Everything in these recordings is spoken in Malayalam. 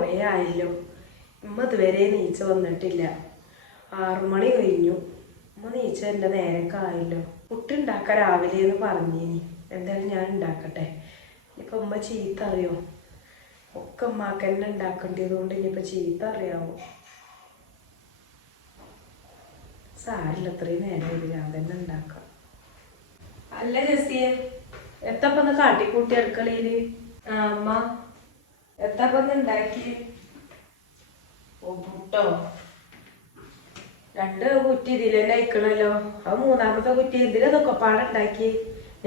കുറേ ആയല്ലോ. ഉമ്മ ഇതുവരെ നീച്ച വന്നിട്ടില്ല. ആറുമണി കഴിഞ്ഞു. ഉമ്മ നീച്ച എന്റെ നേരൊക്കെ ആയല്ലോ. പുട്ടുണ്ടാക്കാൻ രാവിലെ എന്ന് പറഞ്ഞേനി. എന്തായാലും ഞാൻ ഉണ്ടാക്കട്ടെ. ഇനിയിപ്പോൾ ഉമ്മ ചീത്ത അറിയോ? ഒക്കെ ഉമ്മാക്ക് തന്നെ ഉണ്ടാക്കേണ്ടത് കൊണ്ട് ഇനിയിപ്പോൾ ചീത്ത അറിയാവോ? സാരില്ല അത്രയും നേരം ഞാൻ തന്നെ ഉണ്ടാക്കാം. അല്ല ജസിയെ എത്തപ്പൊന്ന് കാട്ടിക്കൂട്ടി അടുക്കളയിൽ? ആ അമ്മ എത്തപ്പൊന്ന് ഓ പുട്ടോ. രണ്ട് കുറ്റി ഇതിലെന്നെ അയക്കണല്ലോ. അത് മൂന്നാമത്തെ കുറ്റി ഇതിലൊക്കെ പാടുണ്ടാക്കി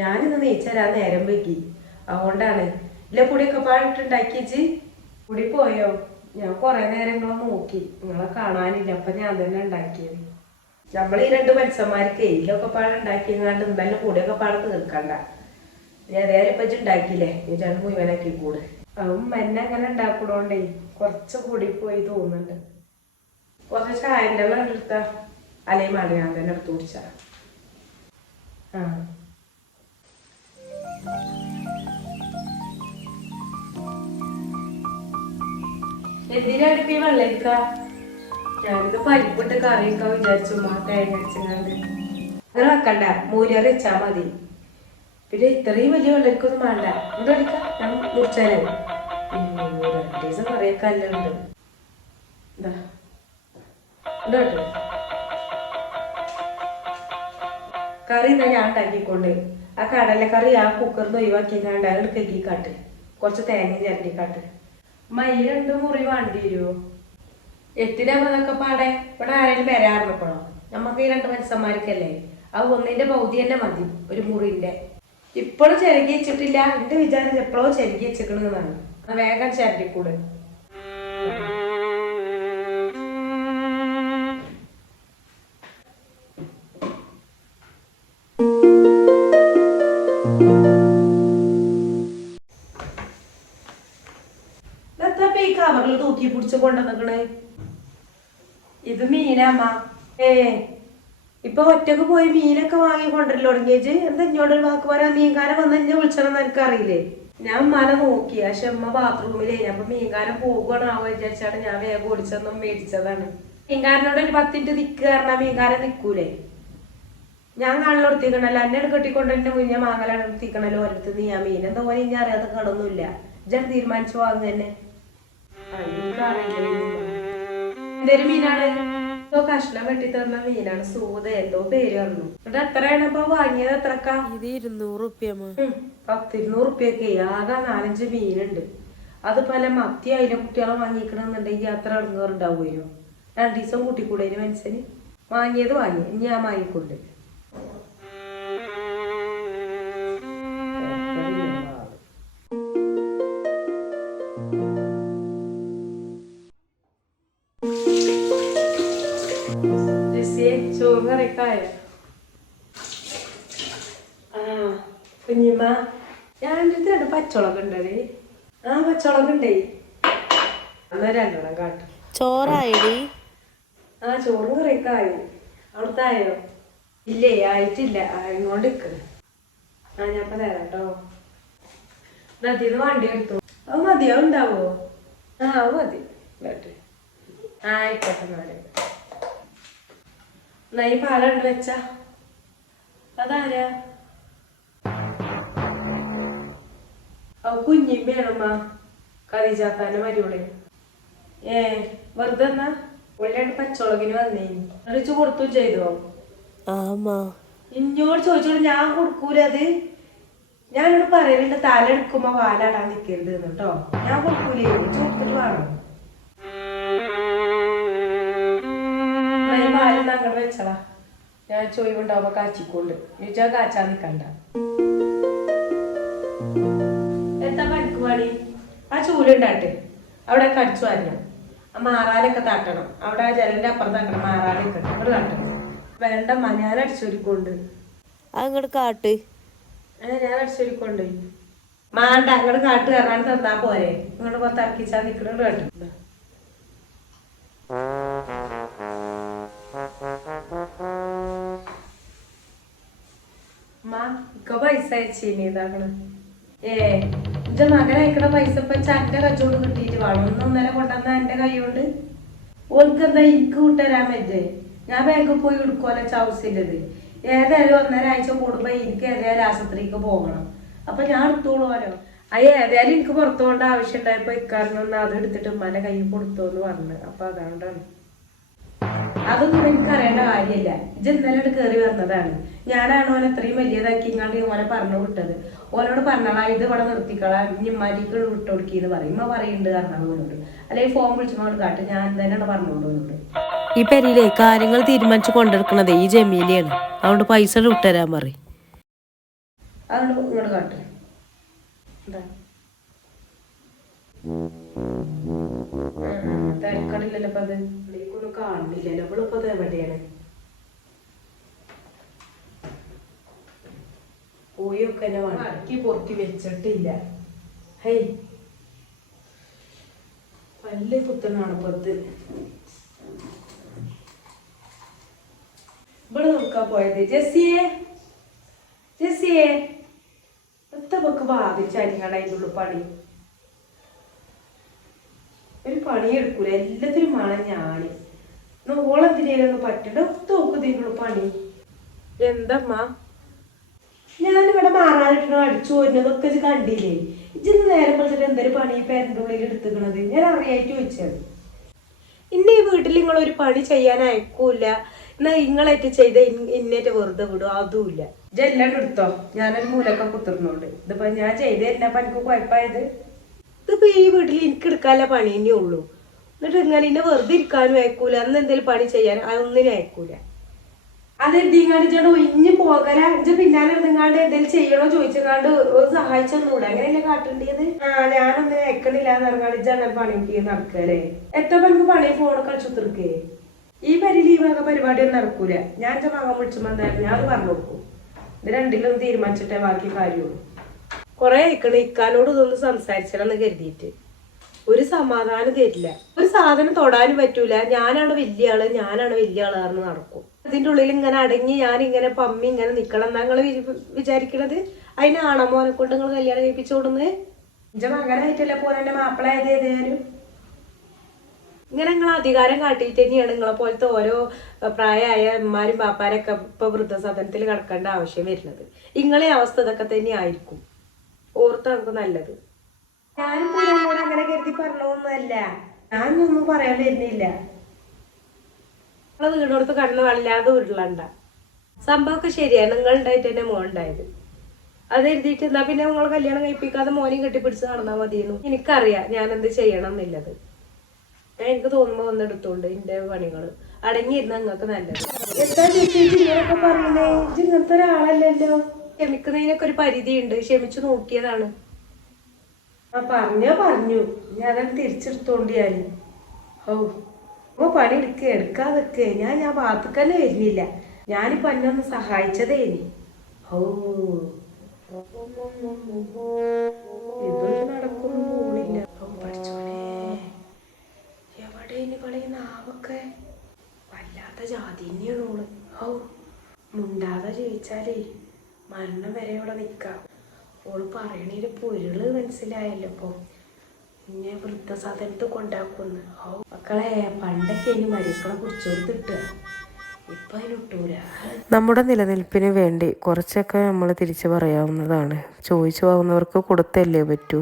ഞാനിന്ന് നീച്ചരാ നേരം വൈകി. അതുകൊണ്ടാണ്. ഇല്ല പൊടിയൊക്കെ പാടിട്ടുണ്ടാക്കി വെച്ച് പൊടി പോയോ? ഞാൻ കുറെ നേരം നിങ്ങളെ നോക്കി. നിങ്ങളെ കാണാനില്ല. അപ്പൊ ഞാൻ തന്നെ ഉണ്ടാക്കിയത്. നമ്മൾ ഈ രണ്ട് മനുഷ്യന്മാർക്ക് ഇതിലൊക്കെ പാടെ ഉണ്ടാക്കിയങ്ങാണ്ട് എന്തായാലും കൂടെയൊക്കെ പാടെ തീർക്കണ്ട. ഏതായാലും ഇപ്പൊ ഉണ്ടാക്കിയില്ലേ? ഈ രണ്ട് മുഴുവനാക്കി കൂട്. അതും മെന്നെ അങ്ങനെ ഉണ്ടാക്കണോണ്ടേ കുറച്ച് കൂടി പോയി തോന്നുന്നുണ്ട്. കുറച്ച് ചായന്റെ വെള്ളം എടുത്ത അലേ മാറി ഞാൻ തന്നെ എടുത്തു കുടിച്ച. ആ. എന്തിനടുപ്പി ഇപ്പൊ ഈ വെള്ളം എടുക്ക? ഞാനിത് പരിപ്പിട്ട് കറിയൊക്കെ വിചാരിച്ചു മാ തേങ്ങ അരച്ചങ്ങാണ്ട് അങ്ങനെ വെക്കണ്ട. മതി. പിന്നെ ഇത്രയും വലിയ വെള്ളരിക്കൊന്നും വേണ്ട. എന്താ എടുക്ക ഞാൻ മുറിച്ചാലേ. രണ്ട് ദിവസം എന്താ? കേട്ടോ? കറി ഇതാ ഞാൻ ഉണ്ടാക്കിക്കൊണ്ട്. ആ കടലക്കറി ആ ഒഴിവാക്കി കണ്ട് അത് എടുക്കി കാട്ട്. കുറച്ച് തേങ്ങ ചിരണ്ടി കാട്ട്. മൈ രണ്ട് മുറി വേണ്ടി വരുമോ എത്തിനാകുമ്പോ പാടെ ഇവിടെ ആരെങ്കിലും വരാറുണ്ടോ നമുക്ക് ഈ രണ്ട് മനുഷ്യന്മാർക്കല്ലേ? ആ ഒന്നിന്റെ പൗതി തന്നെ മതി. ഒരു മുറിന്റെ. ഇപ്പോഴും ചിരകി വെച്ചിട്ടില്ല. എന്റെ വിചാരം എപ്പോഴോ ചിരകി വെച്ചിക്കണെന്നാണ് വേഗം ഈ കവറിൽ തൂക്കി പിടിച്ച് കൊണ്ടുവന്നിക്കണേ? ഇത് മീനമ്മ. ഏ ഇപ്പൊ ഒറ്റയ്ക്ക് പോയി മീനൊക്കെ വാങ്ങി കൊണ്ടല്ലോ തുടങ്ങിയേച്ച് എന്താ ഇഞ്ഞോട് ഒരു വാക്ക് പറയാ? മീൻകാരൻ വന്ന് എന്നെ വിളിച്ചതെന്ന് എനിക്കറിയില്ലേ ഞാൻ മല നോക്കി. പക്ഷെ അമ്മ ബാത്റൂമിലേ. അപ്പൊ മീൻകാരൻ പോകുകയാണാവോ വിചാരിച്ചാണ് ഞാൻ വേഗം ഓടിച്ചതെന്നും മേടിച്ചതാണ്. മീൻകാരനോട് ഒരു പത്തിന്റെ നിക്ക് കാരണം മീൻകാരൻ നിൽക്കൂലേ ഞാൻ കണ്ണെടുത്തിക്കണല്ലോ എന്നെ കെട്ടിക്കൊണ്ട് എന്റെ മുന്നേ മാങ്ങലാണ് എടുത്തിക്കണല്ലോ ഒരിടത്ത് നീ ആ മീൻ. എന്താ പോലെ ഇനി അറിയാതെ കടൊന്നുമില്ല. ഞാൻ തീരുമാനിച്ചു വാങ്ങുക തന്നെ? എന്തൊരു മീനാണ്? എന്തോ കഷ്ണം വെട്ടി തന്ന മീനാണ് സൂത എന്തോ പേര് പറഞ്ഞു. എന്നിട്ട് എത്രയാണ് ഇപ്പൊ വാങ്ങിയത്? എത്രക്കാ? ഇത് ഇരുന്നൂറ് റുപ്യ പത്തിരുന്നൂറ് റുപ്യൊക്കെ ആകെ നാലഞ്ച് മീനുണ്ട്. അത് പല മത്തി അതിലെ കുട്ടികളെ വാങ്ങിക്കണമെന്നുണ്ടെങ്കിൽ അത്ര ഇറങ്ങാറുണ്ടാവുമല്ലോ രണ്ടു ദിവസം കൂട്ടിക്കൂടെ മനുഷ്യന്. മനസ്സിന് വാങ്ങിയത് വാങ്ങി ഇനി ഞാൻ വാങ്ങിക്കൊണ്ട്. ചോറ് കറിക്കായോ ആ കുഞ്ഞിമ്മ ഞാൻ എന്റെ രണ്ട് പച്ചമുളക് ഉണ്ടേ ആ പച്ചമുളക് ഉണ്ടേ എന്നാ രണ്ടെണ്ണം കാട്ടും ചോറായി ആ ചോറും കറിയൊക്കെ ആയി അവിടുത്തെ ആയോ ഇല്ലേ ആയിട്ടില്ല ആയിങ്ങോണ്ട് നിൽക്കുന്നു ആ ഞാൻ ഇപ്പൊ തരാം കേട്ടോ നദിന്ന് വണ്ടി എടുത്തു അത് മതിയോ ഉണ്ടാവോ ആ അത് മതി ആയിക്കോട്ടെ എന്നാൽ എന്നാ ഈ പാലുണ്ട് വെച്ച. അതാരാ? അവ കറി കറിചാത്താന്റെ മരിയോടെ ഏ വെറുതെ എന്നാ? ഉള്ളിയാണ്ട് പച്ചമുളകിന് വന്നേ എന്നിട്ട് കൊടുത്തു ചെയ്തോ? ആമാ. ഇന്നോട് ചോദിച്ചോളൂ ഞാൻ കൊടുക്കൂല അത്. ഞാനിവിടെ പറയലുണ്ട് തല എടുക്കുമ്പോ വാലാടാൻ നിക്കരുത് എന്ന് കേട്ടോ. ഞാൻ കൊടുക്കൂലേ? ചോദിച്ചിട്ട് വേണം പാലൊന്ന് അങ്ങോട്ട് വെച്ചളാ ഞാൻ ചോയ്വുണ്ടാവുമ്പോ കാച്ചിക്കൊണ്ട് ചോദിച്ചാ കാച്ചാ നിക്കണ്ട. എന്താ പണിക്കുവാടി ആ ചൂലുണ്ടാട്ടെ. അവിടെ കടിച്ചു വരണം. ആ മാറാലൊക്കെ തട്ടണം. അവിടെ ആ ജലന്റെ അപ്പുറത്ത് തട്ടണം മാറാലൊക്കെ അവിടെ തട്ടണം. വേണ്ട ഞാൻ അടിച്ചൊരുക്കൊണ്ട് അങ്ങോട്ട് കാട്ട്. ഞാൻ അടിച്ചൊരുക്കൊണ്ട് മാണ്ട അങ്ങോട്ട് കാട്ട് കയറാണ്ട് തന്നാ പോരെ. ഇങ്ങോട്ട് പുറത്ത് ഇറക്കിച്ചാ നിക്കണോണ്ട് കേട്ടോ അയച്ചീനി ഏ എന്റെ മകൻ പൈസ ഇപ്പൊ ചന്റെ കച്ചോട് കിട്ടിയിട്ട് വേണം ഒന്ന് ഒന്നര കൊണ്ടുവന്ന എന്റെ കൈ കൊണ്ട് ഓർക്ക് എന്താ എനിക്ക് വിട്ടുതരാൻ പറ്റേ? ഞാൻ ബാങ്കിൽ പോയി എടുക്കുമല്ലോ ചൗസിന്റെത് ഏതായാലും ഒന്നര ആഴ്ച കൂടുമ്പോ എനിക്ക് ഏതായാലും ആശുപത്രിക്ക് പോകണം. അപ്പൊ ഞാൻ എടുത്തോളുവാനോ അയ്യ ഏതായാലും എനിക്ക് പുറത്തു പോകേണ്ട ആവശ്യം ഉണ്ടായപ്പോ ഇക്കാരനൊന്ന് അത് എടുത്തിട്ട് ഉമ്മാന്റെ കയ്യിൽ കൊടുത്തോന്ന് പറഞ്ഞു. അപ്പൊ അതുകൊണ്ടാണ് അതൊന്നും എനിക്ക് അറിയേണ്ട കാര്യമില്ല. ഇജ് ഇന്നലെ കയറി വന്നതാണ്. ഞാനാണ് ഓനെ ഇത്രയും വലിയതാക്കി ഇങ്ങാണ്ട് ഓനെ പറഞ്ഞു വിട്ടത്. ഓനോട് പറഞ്ഞാളാ ഇത് ഇവിടെ നിർത്തിക്കളാ ഇമ്മാരിക്കുള്ള വിട്ടു കൊടുക്കിന്ന് പറയും. ഇമ്മ പറയുന്നുണ്ട് കാരണം ഓനോട്. അല്ലെങ്കിൽ ഫോൺ വിളിച്ചോണ്ട് കാട്ട്. ഞാൻ തന്നെയാണ് പറഞ്ഞോണ്ട് ഈ പെരിയിലെ കാര്യങ്ങൾ തീരുമാനിച്ചു കൊണ്ടെടുക്കണത് ഈ ജമീലിയാണ്. അതുകൊണ്ട് പൈസ വിട്ടുതരാൻ പറയും. അതുകൊണ്ട് ഇങ്ങോട്ട് കാട്ട്. എന്താ? തിരക്കടില്ലല്ലോ അപ്പൊ അത്. എനിക്കൊന്നും കാണുന്നില്ലല്ലോ ഇവളിപ്പോ അത് എവിടെയാണ്? പോയൊക്കെ എന്നെ വടക്കി പൊത്തി വെച്ചിട്ടില്ല. ഹൈ പല്ല് കുത്തണാണ് പൊത്ത് ഇവിടെ നോക്കാൻ പോയത്. ജെസ്സിയെ. ജെസ്സിയെ. എത്ര പൊക്ക് ബാധിച്ചായിരിക്കണം അതിന്റെ ഉള്ളിൽ പണി? ഒരു പണിയെടുക്കൂല. എല്ലാത്തിനും വേണം ഞാൻ. ഓളെന്തിനേലൊന്നും പറ്റണ്ട? തോക്ക് ഇതിനുള്ള പണി. എന്തമ്മ? ഞാനിവിടെ മാറാനിട്ടോ അടിച്ചു പോരുന്നതൊക്കെ ഇത് കണ്ടില്ലേ? ഇജ്ജിന്ന് നേരം പറഞ്ഞിട്ട് എന്തൊരു പണി പേരന്റെ ഉള്ളിൽ എടുത്തുക്കണത്? ഞാൻ അറിയായിട്ട് ചോദിച്ചത്. ഇന്നെ ഈ വീട്ടിൽ നിങ്ങൾ ഒരു പണി ചെയ്യാൻ അയക്കൂല എന്നാ ഇങ്ങളായിട്ട് ചെയ്ത ഇന്നേറ്റ് വെറുതെ വിടും. അതുമില്ല ഇതെല്ലാം എടുത്തോ? ഞാനൊരു മൂലക്കം കുത്തിർന്നോണ്ട്. ഇതിപ്പോ ഞാൻ ചെയ്തേ എന്നാ പനിക്ക് കുഴപ്പമായത്? ഇതിപ്പോ ഈ വീട്ടിൽ എനിക്ക് എടുക്കാനുള്ള പണി തന്നെ ഉള്ളൂ. എന്നിട്ട് ഇങ്ങനെ എന്നെ വെറുതെ ഇരിക്കാനും അയക്കൂല. അന്ന് എന്തെങ്കിലും പണി ചെയ്യാൻ അതൊന്നിനും അയക്കൂല. അതെന്തിങ്ങാണ്ട് ചേട്ടാ ഒഴിഞ്ഞു പോകല ഇജ്ജ് പിന്നാലെ ഇരുന്നിങ്ങാണ്ട് എന്തെങ്കിലും ചെയ്യണോ ചോദിച്ചങ്ങാണ്ട് ഒരു സഹായിച്ചൊന്നുകൂടെ? അങ്ങനെയല്ലേ കാട്ടേണ്ടത് ആ ഞാനൊന്നും അയക്കണില്ല എന്നറിഞ്ഞാണ്ട് അങ്ങനെ പണിക്ക് നടക്കല്ലേ? എത്ര പേർക്ക് പണി ഫോൺ കളിച്ചു തീർക്കേ ഈ പരിയിൽ ഈ വക പരിപാടിയൊന്നും നടക്കൂല. ഞാൻ എന്റെ മകൻ വിളിച്ചു വന്നായിരുന്നു ഞാൻ അത് പറഞ്ഞു കൊടുക്കും. ഇത് രണ്ടിലും തീരുമാനിച്ചിട്ടേ ബാക്കി കാര്യമുള്ളൂ. കൊറേ അയക്കണ ഇക്കാനോട് ഇതൊന്ന് സംസാരിച്ചണമെന്ന് കരുതിയിട്ട്. ഒരു സമാധാനം തരില്ല. ഒരു സാധനം തൊടാനും പറ്റൂല. ഞാനാണ് വലിയ ആൾ ഞാനാണ് വലിയ ആളാന്ന് നടക്കും. അതിന്റെ ഉള്ളിൽ ഇങ്ങനെ അടങ്ങി ഞാൻ ഇങ്ങനെ പമ്മി ഇങ്ങനെ നിക്കണം എന്നാ നിങ്ങൾ വി- വിചാരിക്കണത്? അതിനാണോ മോനെ കൊണ്ട് നിങ്ങൾ കല്യാണം കഴിപ്പിച്ചു കൊടുന്ന്? എന്റെ മകനായിട്ടല്ലേ പോലെ എന്റെ മാപ്പിളായത് ഏതായാലും? ഇങ്ങനെ നിങ്ങൾ അധികാരം കാട്ടിയിട്ട് തന്നെയാണ് നിങ്ങളെ പോലത്തെ ഓരോ പ്രായമായ അമ്മമാരും പാപ്പാരൊക്കെ ഇപ്പൊ വൃദ്ധസദനത്തിൽ കിടക്കേണ്ട ആവശ്യം വരുന്നത്. ഇങ്ങളെ അവസ്ഥ ഇതൊക്കെ തന്നെ ആയിരിക്കും. ഓർത്ത് നമുക്ക് നല്ലത്. ഞാനും അങ്ങനെ കരുതി പറഞ്ഞതൊന്നുമല്ല. ഞാനൊന്നും പറയാൻ വരുന്നില്ല. നിങ്ങളെ വീടോടത്ത് കടന്ന് വല്ലാതെ ഉരുളണ്ട. സംഭവമൊക്കെ ശരിയാണ് നിങ്ങൾ ഉണ്ടായിട്ട് തന്നെ മോൻ ഉണ്ടായത്. അത് എഴുതിയിട്ട് എന്നാ പിന്നെ നിങ്ങൾ കല്യാണം കഴിപ്പിക്കാതെ മോനെയും കെട്ടിപ്പിടിച്ച് നടന്നാൽ മതിയെന്നു എനിക്കറിയാം ഞാൻ എന്ത് ചെയ്യണം എന്നുള്ളത്. ഞാൻ എനിക്ക് തോന്നുമ്പോ വന്നെടുത്തോണ്ട് എന്റെ പണികൾ അടങ്ങിയിരുന്ന നിങ്ങൾക്ക് നല്ലത്. എന്താ ചേച്ചി ഇങ്ങനെയൊക്കെ പറയുന്നേ ഇങ്ങനത്തെ ഒരാളല്ലല്ലോ. ക്ഷമിക്കുന്നതിനൊക്കെ ഒരു പരിധിയുണ്ട്. ക്ഷമിച്ചു നോക്കിയതാണ്. ആ പറഞ്ഞോ പറഞ്ഞു. ഞാൻ തിരിച്ചെടുത്തോണ്ട് ഞാൻ ഓ ഓ പണി എടുക്കുക എടുക്കാതൊക്കെ. ഞാൻ ഞാൻ ഭാഗത്തേക്ക് വരുന്നില്ല. ഞാനിപ്പോ എന്നെ ഒന്ന് സഹായിച്ചതേ ഓ പറയണേൽ പൊരുൾ മനസ്സിലായല്ലോ ഇപ്പൊ. പിന്നെ വൃദ്ധസാധനത്ത് കൊണ്ടാക്കുന്നു. ഓ മക്കളെ പണ്ടൊക്കെ ഇനി മരുക്കളെ ഇപ്പൊ അതിനിട്ടൂല നമ്മുടെ നിലനിൽപ്പിന് വേണ്ടി കുറച്ചൊക്കെ നമ്മൾ തിരിച്ചു പറയാവുന്നതാണ്. ചോദിച്ചു പോകുന്നവർക്ക് കൊടുത്തല്ലേ പറ്റൂ.